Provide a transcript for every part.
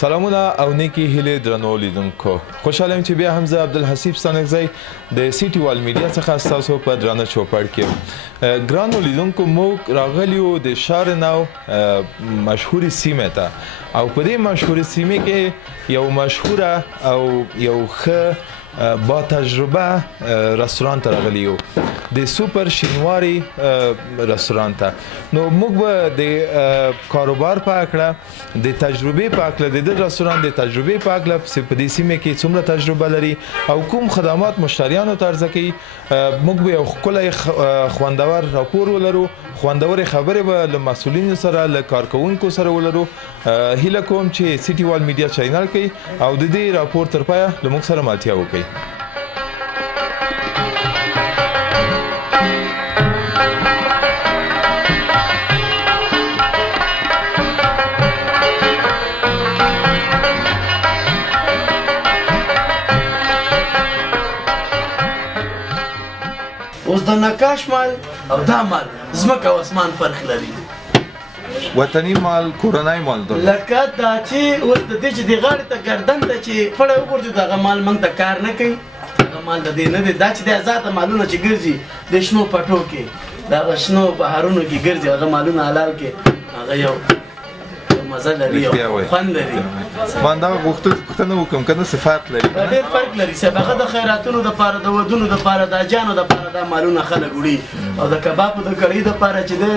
سلامونه او نیکی هیلې درنو لیدونکو، خوشحاله یم چې بیا هم زه عبدالحسیب ستانکزی د سیټي وال میډیا څخه ستاسو په درانه چوپړ کې ګرانو لیدونکو موږ راغلي یو د شار نو مشهورې سیمې ته او په دې مشهورې سیمې کې یو مشهوره او یو ښه با تجربه رستوران ته راغلی یو د سوپر شینواري رستوران ته. نو موږ به د کاروبار په اړه د تجربې په اړه د دې رستوران د تجربې په اړه په دې سیمه کې څومره تجربه لري او کوم خدمات مشتریانو ته عرضه کوي، موږ به یو ښکلی خوندور راپور ولرو، خوندورې خبرې به له مسؤلینو سره له کارکوونکو سره ولرو. هیله کوم چې سیټي وال میډیا چینل کې او د دې راپور تر پایه له موږ سره ملتیا وکړي. اوس د نقاش مال او دا مال زمکه او اسمان فرق لري. وطني مال کورنۍ مال ده لکه دا چې اوس د دې چې د غاړې ته ګردن ته چې پړه وګورځو دغه مال موږ ته کار نه کوي، دغه مال د دې نه دی. دا چې د ذاته مالونه چې ګرځي د شنو پټو کې دغه شنو بهارونو کې ګرځي هغه مالونه حلال کې هغه یو مزه لري او خوند لري. ما دا غوښتنه وکم کنه صفات لري، ډېر فرق لري. سبقه د خیراتونو د پاره د ودونو د پاره د جانو د پاره د مالونه خلک وړي او د کبابو د کړۍ د پاره چې دی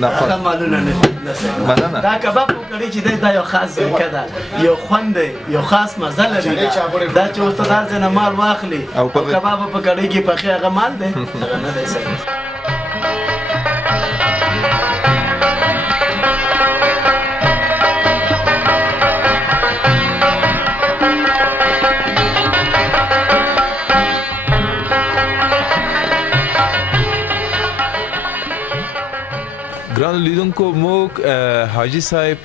نو هغه مالونه نه مننه. دا کباب او کړۍ چې دی دا یو خاص ذایقه ده، یو خوند دی، یو خاص مزه لري. دا چې اوس ته د هر ځای نه مال واخلي او کباب په کړۍ کې پخې هغه مال دی هغه نه دی صحیح. ګرانو لیدونکو موږ حاجي صاحب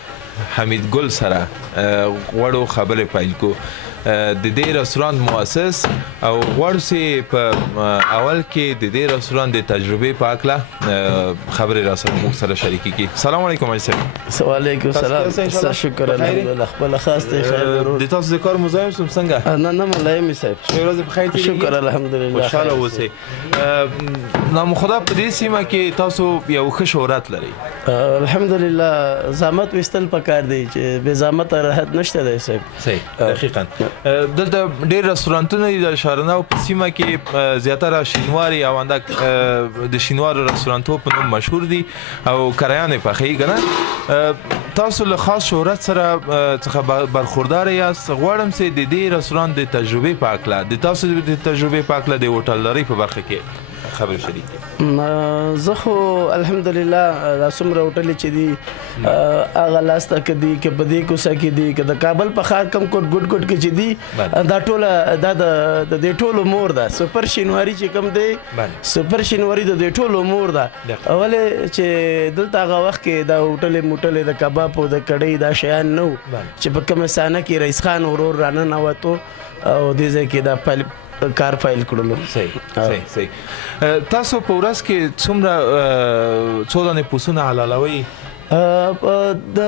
حمید ګل سره غواړو خبرې پیل کو. د دې رستوران مؤسس او غواړو چې په اول کې د دې رستوران د تجربې په اړه خبرې را سره موږ سره شریکې کړي. سلام علیکم حاجي صاحب. وعلیکم السلام. شکر الحمدلله. خپل خاص ته خیر د تاسو د کار مزاحم سم څنګه؟ نه ملایم صاحب. ورځ بخیر. شکر الحمدلله. خوشاله اوسئ. نام خدا په دې سیمه کې تاسو یو ښه شهرت لري. الحمدلله. زحمت وستل پکار دی چې بې زحمت راحت نشته دی صاحب. صحیح دقیقاً. دلته ډېر رستورانتونه دي د شارنو په سیمه کې، زیاتره شینواري او اندک د شینوارو رستورانتو په نوم مشهور دي او کرایانې پخوي کنه. تاسو له خاص شهرت سره څخه برخوردار یاست. غواړم چې د دې رستوران د تجربې په اړه د تاسو د تجربې په اړه د هوټلدارۍ په برخه کې خبر شریک کړئ. زه خو الحمدلله دا څومره هوټلې چې دي هغه لاسته کې دي که په دې کوڅه کې دي که د کابل په ښار کم کوټ ګوټ کې چې دي دا ټوله دا د دې ټولو مور ده. سوپر شینواري چې کوم دی سوپر شینواري د دې ټولو مور ده. ولې چې دلته هغه وخت کې دا هوټلې موټلې د کباب او د کړۍ دا شیان نه و چې په کومه سانه کې رئیس خان ورور راننوتو او دې ځای کې دا کار فایل کړلو. صحیح. تاسو په ورځ کې څومره څو دانې پسونه حلالوئ؟ د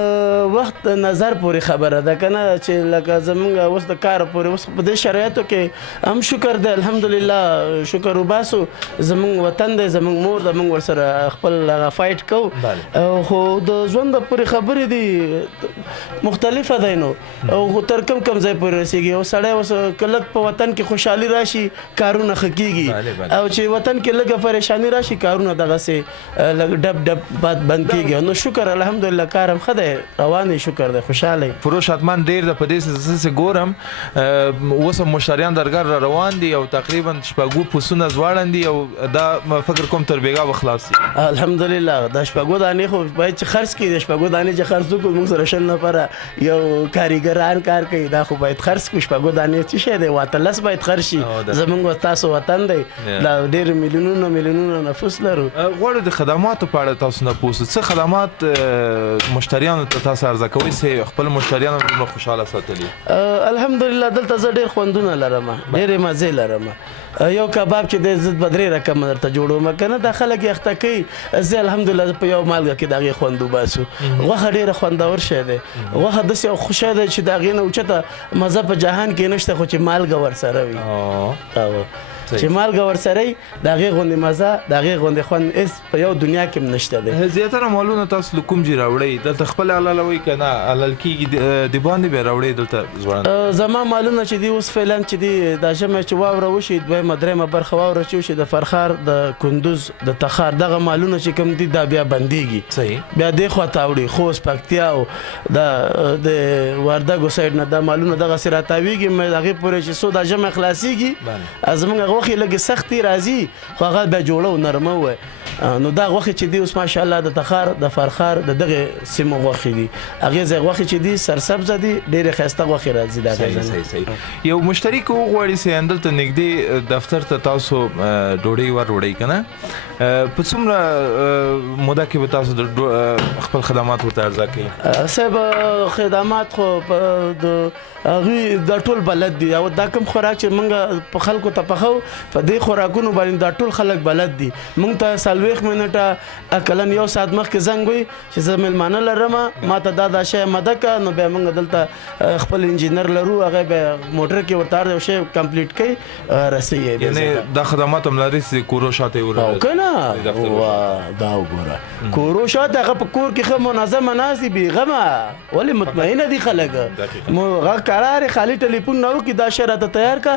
وخت نظر پورې خبره ده کنه چې لکه زمونږ اوس د کار پورې اوس په دې شرایطو کې هم شکر دی الحمدلله شکر وباسو. زمونږ وطن دی، زمونږ مور ده، موږ ورسره خپل هغه فایټ کوو. خو د ژوند پورې خبرې دي مختلفه دی نو او تر کم ځای پورې رسېږي. او سړی اوس که لږ په وطن کې خوشحالي راشي کارونه ښه کېږي او چې وطن کې لږه پریشاني راشي کارونه دغسې لږ ډب بند کېږي. نو شکر الحمدلله کارم ښه دی روان دی شکر دی خوشحاله. فروش حتما ډېر د په دې څه ګورم اوس هم مشتریان درګر را روان دي او تقریبا شپږو پسونه ځواړن دي او دا فکر کوم تر بیګا به خلاص دي الحمدلله. دا شپږو دانې خو باید چې خرڅ کړي. د شپږو دانې چې خرڅ وکړو موږ سره شل نفره یو کاریګران کار کوي دا خو باید خرڅ کړو. شپږو دانې څه شی دی واتلس باید خرڅ شي. زمونږ تاسو وطن دی دا ډېر میلیونونه نفوس لرو. غواړو د خدماتو په اړه تاسو نه پوښتنه څه خدمات مشتریانو ته تاسو عرضه کوئ چې خپل مشتریانو دومره خوشحاله ساتلي؟ الحمدلله دلته زه ډېر خوندونه لرم، ډېرې مزې لرم. یو کباب چې د عزت بدري رقم درته جوړوم کنه دا خلک یې اخته کوي زه الحمدلله په یو مالګه کې دغه خوند وباسو غوښه ډیره خوندور شی دی غوښه داسې یو خوشی دی چې د هغې نه اوچته مزه په جهان کې نشته خو چې مالګه ورسره وي چې مالګه ورسره وي د هغې غوندې مزه د هغې غوندې خوند هېڅ په یو دنیا کې هم نشته دی زیاتره مالونه تاسو له کوم ځای راوړئ دلته خپل حلالوئ که نه حلال کېږي د باندې بیا راوړئ دلته ځوړند زما مالونه چې دي اوس فعلا چې دي دا ژمی چې واوره وشي دویمه درېیمه برخه واوره چې وشي د فرخار د کندوز د تخار دغه مالونه چې کوم دي دا بیا بندېږي صحیح بیا دې خوا ته اوړي خوست پکتیا او د وردګو سایډ نه دا مالونه دغسې راتاویږي د هغې پورې چې څو دا ژمی خلاصېږي زموږ غوښې لږې سختې راځي خو هغه بیا جوړه او نرمه ووایي نو دا غوښې چې دي اوس ماشاءالله د تخار د فرخار د دغې سیمو غوښې دي هغې ځای غوښې چې دي سرسبزه دي ډېرې ښایسته غوښې راځي د هغې صحیح یو مشتري که وغواړي چې دلته نږدې دفتر ته تاسو ډوډۍ وروړئ که نه په څومره موده کې به تاسو خپل خدمات ورته عرضه کوي صاحب خدمات خو د هغوی دا ټول بلد دي او دا کوم خوراک چې موږ په خلکو ته پخو په دې خوراکونو باندې دا ټول خلک بلد دي موږ ته 40 منټه اقلن یو ساعت مخکې زنګ وي چې زه مېلمانه لرم ما ته دا شی اماده که نو بیا موږ دلته خپل انجینر لرو هغه بیا موټر کې ورته یو شی کمپلیټ کوي رسوي یعنې دا خدمات هم لري چې کورو شاته یې او که نه دا وګوره کورو شاته هغه په کور کې ښه منظمه ناست دي بېغمه ولې مطمئنه دي خلک غږ قرار خالی ټلیفون نه وکړي دا شی راته تیار که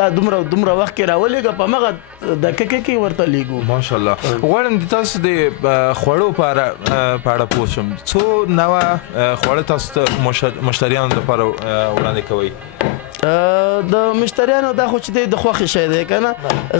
دا دومره وخت کې راولېږه په همغه دقیقه کې ورته لیږو ماشاءالله غواړم د تاسو د خوړو په اړه پوه شم څو نوع خواړه تاسو ته مشتریانو لپاره وړاندې کوئ د مشتریانو دا خو چې دی د خوښې شی دی که نه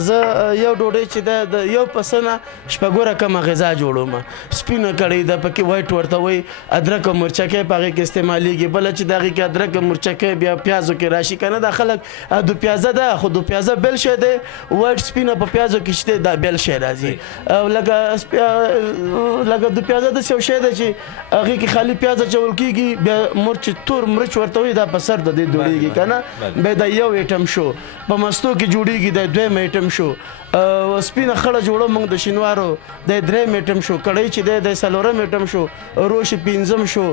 زه یو ډوډۍ چې ده د یو پسه نه شپږ رقمه غذا جوړوم سپینه کړۍ ده پکې وایټ ورته وایي ادرک او مرچکۍ په هغې کې استعمالیږي بله چې د هغې کې ادرک او مرچکۍ بیا پیازو کې راشي که نه دا خلک دو پیازه ده خو دو پیازه بل شی دی وایټ سپینه په پیازو کې چې دی دا بل شی راځي او لکه دو پیازه داسې یو شی دی چې هغې کې خالي پیاز اچول کېږي بیا مرچ تور مرچ ورته وایي دا په سر د دې دوړېږي که نه بیا دا یو ایټم شو په مستو کې جوړیږي دا دویم ایټم شو سپینه خړه جوړو موږ د شینوارو د درېیم ایټم شو کړی چې دی د څلورم ایټم شو روش پنځم شو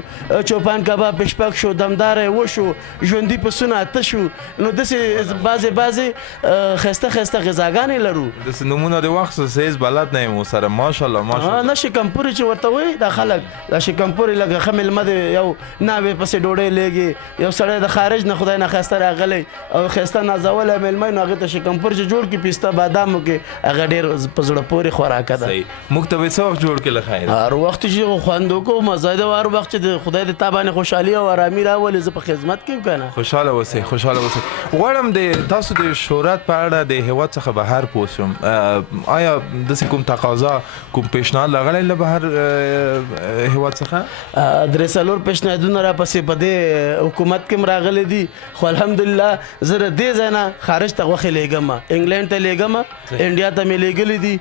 چوپان کباب شپږ شو دمدار وشو ژوندي پسونه اته شو نو داسې بعضې ښایسته ښایسته غذاګانې لرو داسې نومونه د وخت سیز بلد نه یم سره ماشاءالله ماشاءالله نه شکمپورې چې ورته وایي دا خلک دا شکمپورې لکه ښه مېلمه دی یو ناوې پسې ډوډۍ لېږي یو سړی د خارج نه خدای ناخواسته راغلی او ښایسته نازولی مېلمه نو هغې ته شکمپور چې جوړ کړي پیسته بادامو هغه ډېر په زړه پورې خوراکه ده موږ ته به څه وخت جوړ کړي له خیر هر وخت چې خوند وکړو مزه ده هر وخت چې د خدای د تا باندې خوشحالي او ارامي راولي زه په خدمت کې یم که نه خوشحاله اوسئ خوشحاله اوسئ غواړم د تاسو د شهرت په اړه د هېواد څخه بهر پوه شم آیا داسې کوم تقاضا کوم پیشنهاد راغلی له بهر هېواد څخه درې څلور پیشنهادونه راپسې په دې حکومت کې هم راغلي دي خو الحمدلله زه د دې ځای نه خارج ته غوښې لېږم انګلینډ ته لېږم انډیا ته مې لېږلي دي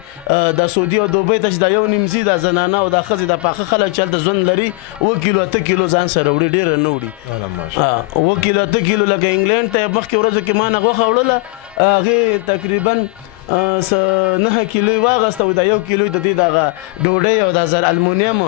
دا سعودي او دوبۍ ته چې دا یو نیمزي دا زنانه او دا ښځې دا پاخه خلک چې هلته ژوند لري 1 کیلو 8 کیلو ځان سره وړي ډېره نه وړي 1 کیلو 8 کیلو لکه انګلینډ ته مخکې ورځو کې ما نه غوښه وړله هغې تقریبا 9 کیلو یې واغسته او دا 1 کیلو د دې دغه ډوډۍ او دا زر المونیم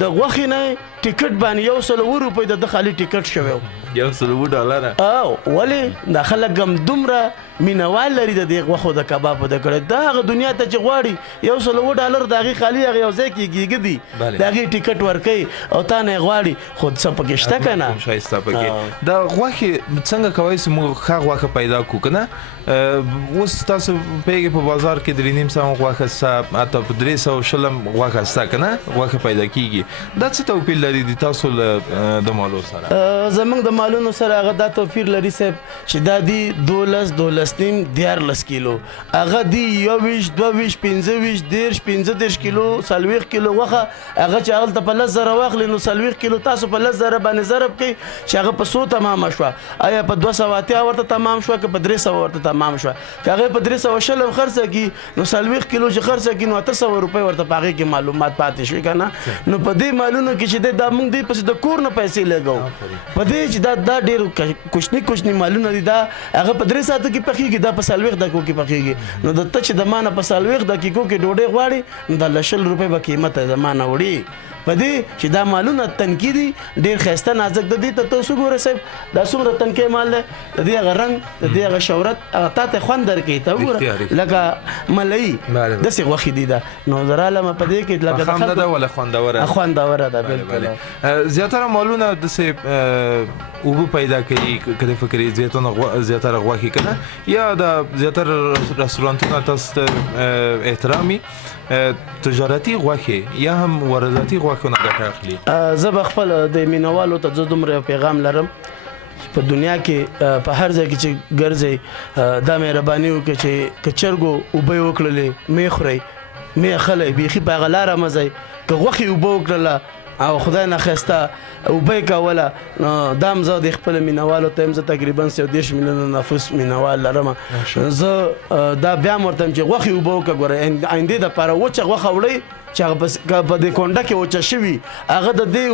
د غوښې نه ټیکټ باندې 100 روپۍ د خالي ټیکټ شوی $100 ولې دا خلک هم دومره مینوال لري د دې غوښو د کبابو د کړی دا هغه دنیا ته چې غواړي $100 د هغې خالي هغه یو ځای کې کېږدي د هغې ټیکټ ورکوي او تا نه یې غواړي خو څه پکې شته که نه ښایسته پکې دا غوښې څنګه کوی چې موږ ښه غوښه پیدا کړو که نه اوس تاسو پوهېږئ په بازار کې 350 غوښه شته حتی په 320 غوښه شته که نه غوښه پیدا کېږي دا څه توپیر لري د تاسو د مالو سره زموږ د مالونو سره هغه دا توپیر لري صاحب چې دا دي 12 نیم 14 کیلو هغه دی 21 22 25 10 15 کیلو 40 کیلو غوښه هغه چې هغلته په 10,000 واخلي نو 40 کیلو تاسو په 10,000 باندې ضرب کوي چې هغه په 100 تمامه شوه آیا په 280 ورته تمام شوه که په 300 ورته تمام شوه که هغې په 300 هم خرڅه کړي نو 40 کیلو چې خرڅه کړي نو 800 روپۍ ورته په هغې کې معلومات پاتې شوي که نه نو په دې مالونو کې چې دی دا موږ دی پسې د کور نه پیسې لګوو په دې چې دا دا ډېر کوچني مالونه دي دا هغه په 3 ساعتو کې پخېږي دا په 40 دقیقو کې پخېږي نو د ته چې د مانه په 40 دقیقو کې ډوډۍ غواړي نو د 100 روپۍ به قیمت د مانه وړي په دې چې دا مالونه تنکي دي ډېر ښایسته نازک د دې ته تاسو ګورئ صاحب دا څومره تنکي مال دی د دې هغه رنګ د دې هغه شهرت هغه تا ته خوند درکوي ته وګوره لکه ملایي داسې غوښې دي دا نو زه رالم په دې کې لکه خام نه ده ولا خوندوره ده بالکل زیاتره مالونه داسې اوبه پیدا کوي که د فکرې زیاتره غوښې که نه یا د زیاتره رستورانتونه تاسو ته احترامي تجارتي غوښې یا هم وارداتي غوښونه ګټه اخلي زه به خپل د مینوالو ته زه دومره پیغام لرم په دنیا کې په هر ځای کې چې ګرځئ دا مهرباني وکړئ چې که چرګو اوبه یې وکړلې مې خورئ مې اخلی بیخي په هغه لاره مه ځئ که غوښې اوبه وکړله او خدای نخواسته اوبه یې کوله نو دا هم زه د خپلو مینوالو ته یم زه تقریبا 30 میلیونه نفوس مینوال لرم زه دا بیا هم ورته یم چې غوښې اوبه وکړه ګوره آیندې دپاره وچه غوښه وړئ چې هغه په دې کونډه کې وچه شوي هغه د دې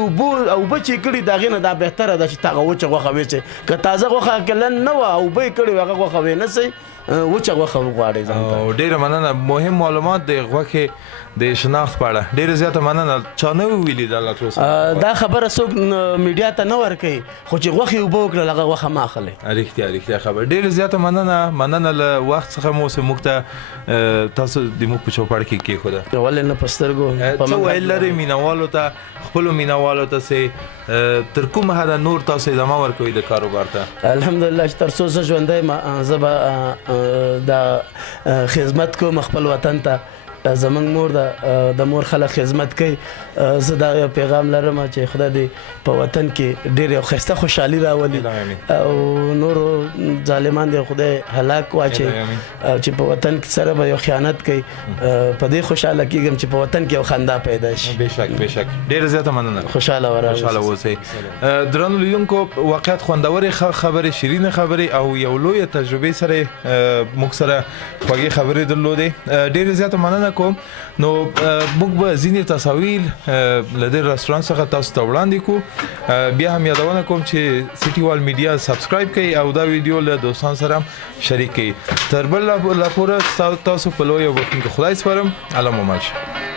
اوبه چې کړي د هغې نه دا بهتره ده چې ته هغه وچه غوښه ویچې که تازه غوښه کلن نه وه اوبه یې کړي هغه غوښه وینسئ وچه غوښه وغواړئ ځان ته ډېره مننه مهم معلومات د غوښې د شناخت په اړه ډېره زیاته مننه چا نه ویلي دا لا تر اوسه دا خبره څوک میډیا ته نه ورکوي خو چې غوښې اوبه وکړل هغه غوښه مه اخلئ رښتیا خبره ډېره زیاته مننه له وخت څخه مو چې موږ ته تاسو د موږ په چوپړ کې کېښوده ولې نه په سترګو څه ویل لرئ مینوالو ته خپلو مینوالو ته چې تر کومه حده نور تاسو ادامه ورکوئ د کاروبار ته الحمدلله چې تر څو زه ژوندی یم زه به دا خدمت کوم خپل وطن ته زمونږ مور د مور خلک خدمت کوي زه دا یو پیغام لرم چې خدای دې په وطن کې ډېر یو ښایسته خوشحالي راولي او نورو ظالمان دې خدای هلاک واچي چې په وطن کې سره به یو خیانت کوي په دې خوشحاله کېږم چې په وطن کې یو خندا پیدا شي بېشک ډېره زیاته مننه خوشحاله اوسئ درنو لیدونکو واقعیت خوندورې خبرې شیرینې خبرې او یو لویه تجربې سره موږ سره خوږې خبرې درلودې ډېره زیاته مننه کوم نو موږ به ځینې تصاویر له دې رستورانت څخه تاسو ته وړاندې کوو بیا هم یادونه کوم چې سټي وال میډیا سبسکرایب کړئ او دا ویډیو له دوستانو سره شریک کړئ تر بل لا پوره تاسو په لویه وخت کې خدای سپارم الله مو مل شه